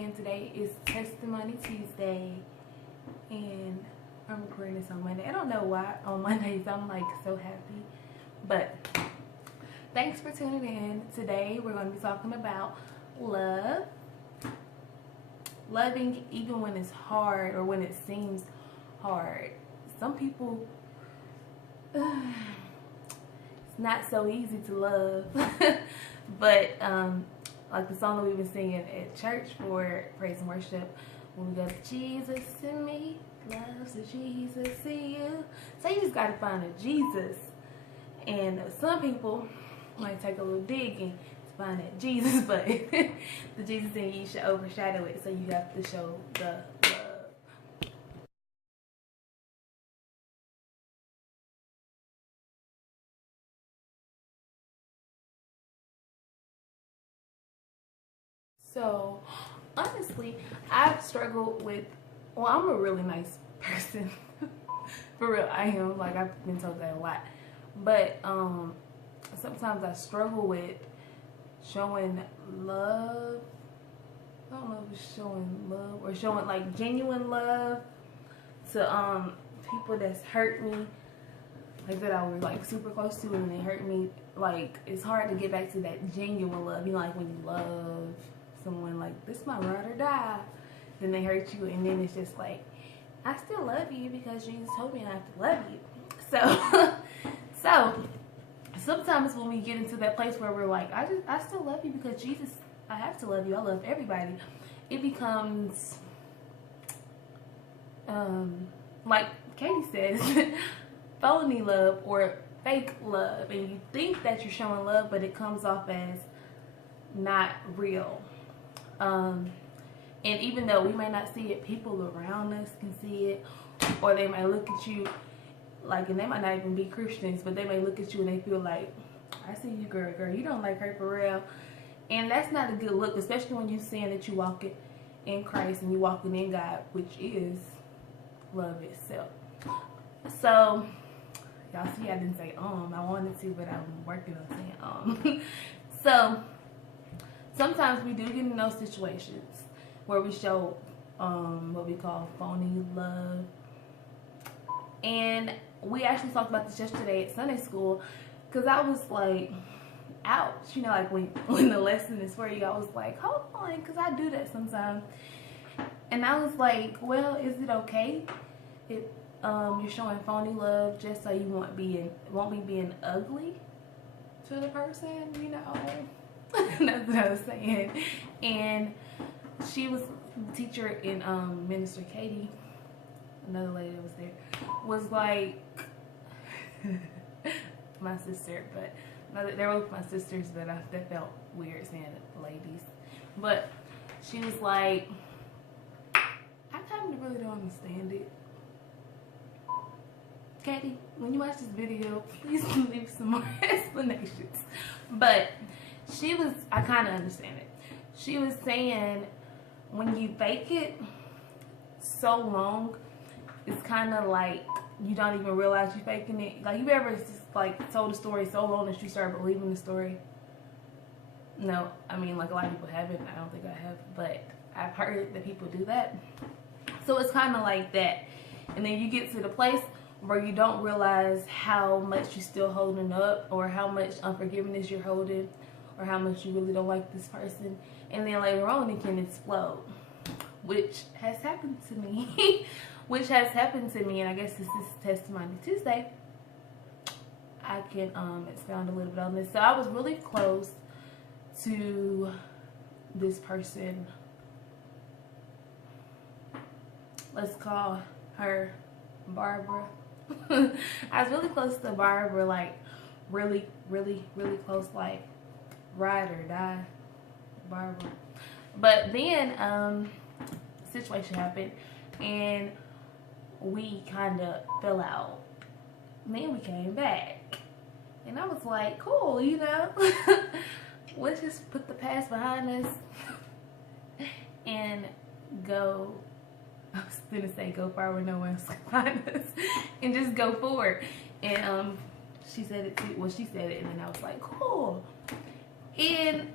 in. Today is Testimony Tuesday, and I'm recording this on Monday. I don't know why on Mondays I'm like so happy, but thanks for tuning in. Today we're going to be talking about love. Loving even when it's hard or when it seems hard. Some people, it's not so easy to love. But like the song that we've been singing at church for praise and worship, when we go to Jesus in me, loves the Jesus in you. So you just gotta find a Jesus. And some people might take a little digging to find that Jesus, but the Jesus in you should overshadow it. So you have to show the love. So, honestly, I've struggled with, well, I'm a really nice person. For real, I am. Like, I've been told that a lot. But, sometimes I struggle with showing love. I don't know if it's showing love or showing, like, genuine love to, people that's hurt me. Like, that I was, like, super close to and they hurt me. Like, it's hard to get back to that genuine love. You know, like, when you love someone, like, this is my ride or die, then they hurt you, and then it's just like, I still love you because Jesus told me I have to love you. So sometimes when we get into that place where we're like, I still love you because Jesus, I have to love you, I love everybody, it becomes like Katie says, phony love or fake love, and you think that you're showing love, but it comes off as not real. And even though we may not see it, people around us can see it, or they might look at you like, and they might not even be Christians, but they may look at you and they feel like, I see you, girl, you don't like her for real. And that's not a good look, especially when you're saying that you walking in Christ and you walking in God, which is love itself. So y'all see I didn't say I wanted to, but I'm working on saying So sometimes we do get in those situations where we show what we call phony love. And we actually talked about this yesterday at Sunday school, because I was like, ouch, you know, like when the lesson is for you, I was like, hold on, because I do that sometimes. And I was like, well, is it okay if you're showing phony love just so you won't be being ugly to the person, you know? That's what I was saying. And she was the teacher in Minister Katie, another lady that was there, was like my sister, but they're both my sisters, but that felt weird saying ladies. But she was like, I kind of really don't understand it. Katie, when you watch this video, please leave some more explanations. But I kind of understand it. She was saying when you fake it so long, it's kind of like you don't even realize you're faking it. Like, you ever just like told a story so long that you start believing the story? No, I mean, like, a lot of people haven't. I don't think I have, but I've heard that people do that. So it's kind of like that. And then you get to the place where you don't realize how much you're still holding up, or how much unforgiveness you're holding, or how much you really don't like this person. And then later on it can explode, which has happened to me. And I guess this is Testimony Tuesday. I can expound a little bit on this. So I was really close to this person. Let's call her Barbara. I was really close to Barbara, like really, really, really close, like ride or die Barbara. But then situation happened and we kind of fell out. And then we came back, and I was like, cool, you know. Let's just put the past behind us and go, I was gonna say go far where no one else can find us, and just go forward. And she said it too. Well, she said it, and then I was like, cool. And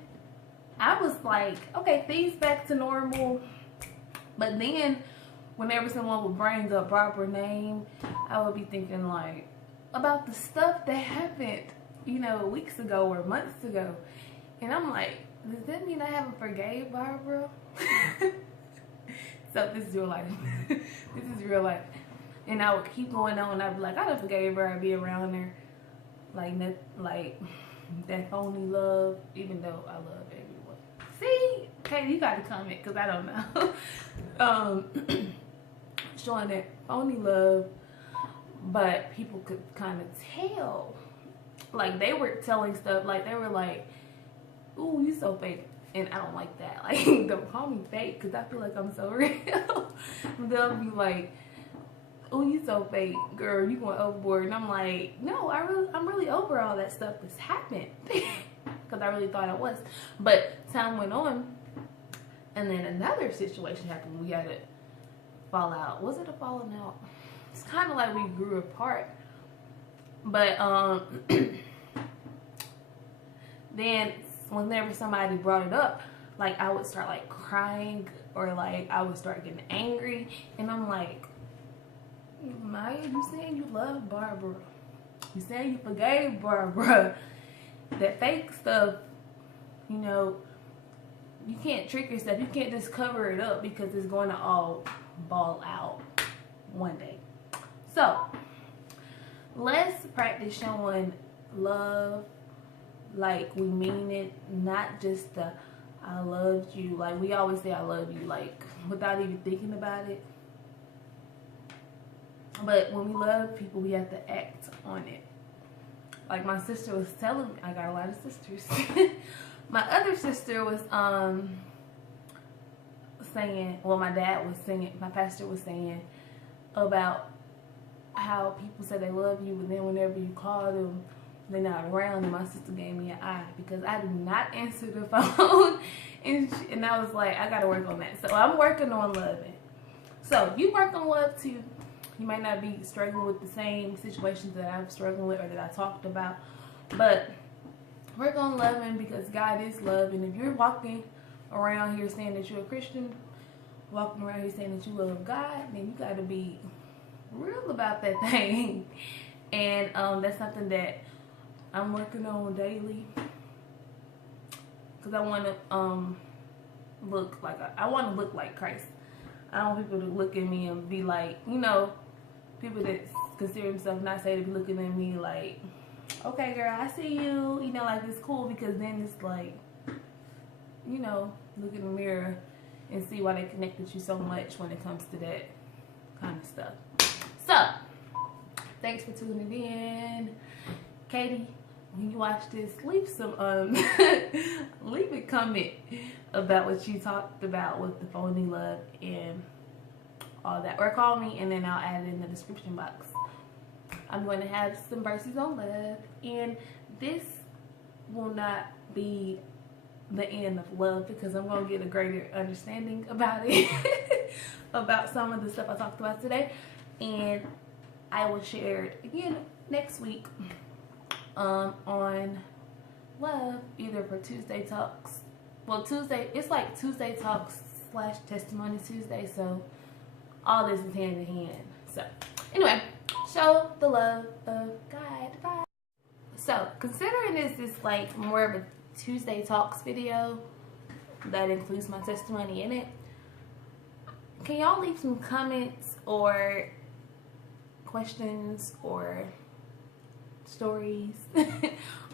I was like, okay, things back to normal. But then whenever someone would bring up Barbara's name, I would be thinking like about the stuff that happened, you know, weeks ago or months ago. And I'm like, does that mean I haven't forgave Barbara? So this is real life. This is real life. And I would keep going on. I'd be like, I done forgave her. I'd be around her. Like that phony love, even though I love everyone. See? Okay, you got to comment because I don't know. Showing that phony love, but people could kind of tell. Like, they were telling stuff, like, they were like, ooh, you so fake. And I don't like that. Like, don't call me fake because I feel like I'm so real. They'll be like, oh, you so fake, girl, you going overboard. And I'm like, no, I'm really over all that stuff that's happened. Because I really thought I was. But time went on, and then another situation happened. We had a fallout. Was it a falling out? It's kind of like we grew apart. But then whenever somebody brought it up, like, I would start like crying, or like I would start getting angry. And I'm like, Maya, you saying you love Barbara, you saying you forgave Barbara, that fake stuff, you know, you can't trick yourself. You can't just cover it up because it's going to all ball out one day. So let's practice showing love like we mean it, not just the I loved you. Like, we always say I love you, like, without even thinking about it. But when we love people, we have to act on it. Like my sister was telling me, I got a lot of sisters. My other sister was saying, well, my dad was saying, my pastor was saying about how people say they love you, but then whenever you call them, they're not around. And my sister gave me an eye because I do not answer the phone. And I was like, I gotta work on that. So I'm working on loving. So you work on love too. You might not be struggling with the same situations that I'm struggling with or that I talked about, but work on loving because God is love. And if you're walking around here saying that you're a Christian, walking around here saying that you love God, then you got to be real about that thing. And that's something that I'm working on daily because I want to look like I want to look like Christ. I don't want people to look at me and be like, you know, people that consider themselves not saved to be looking at me like, okay, girl, I see you, you know, like, it's cool, because then it's like, you know, look in the mirror and see why they connect with you so much when it comes to that kind of stuff. So, thanks for tuning in. Katie, when you watch this, leave some, leave a comment about what you talked about with the phony love and all that, or call me and then I'll add it in the description box. I'm going to have some verses on love, and this will not be the end of love because I'm going to get a greater understanding about it, about some of the stuff I talked about today, and I will share it again next week on love, either for Tuesday Talks. Well, Tuesday, it's like Tuesday Talks / Testimony Tuesday, so all this is hand in hand. So anyway, show the love of God. Bye. So considering this is like more of a Tuesday Talks video that includes my testimony in it, can y'all leave some comments or questions or stories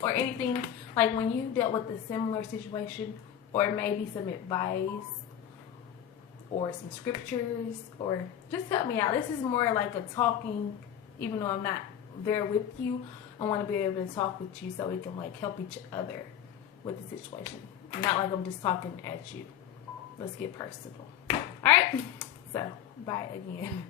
or anything, like when you dealt with a similar situation, or maybe some advice or some scriptures, or just help me out. This is more like a talking, even though I'm not there with you, I want to be able to talk with you so we can like help each other with the situation, not like I'm just talking at you. Let's get personal. All right, so bye again.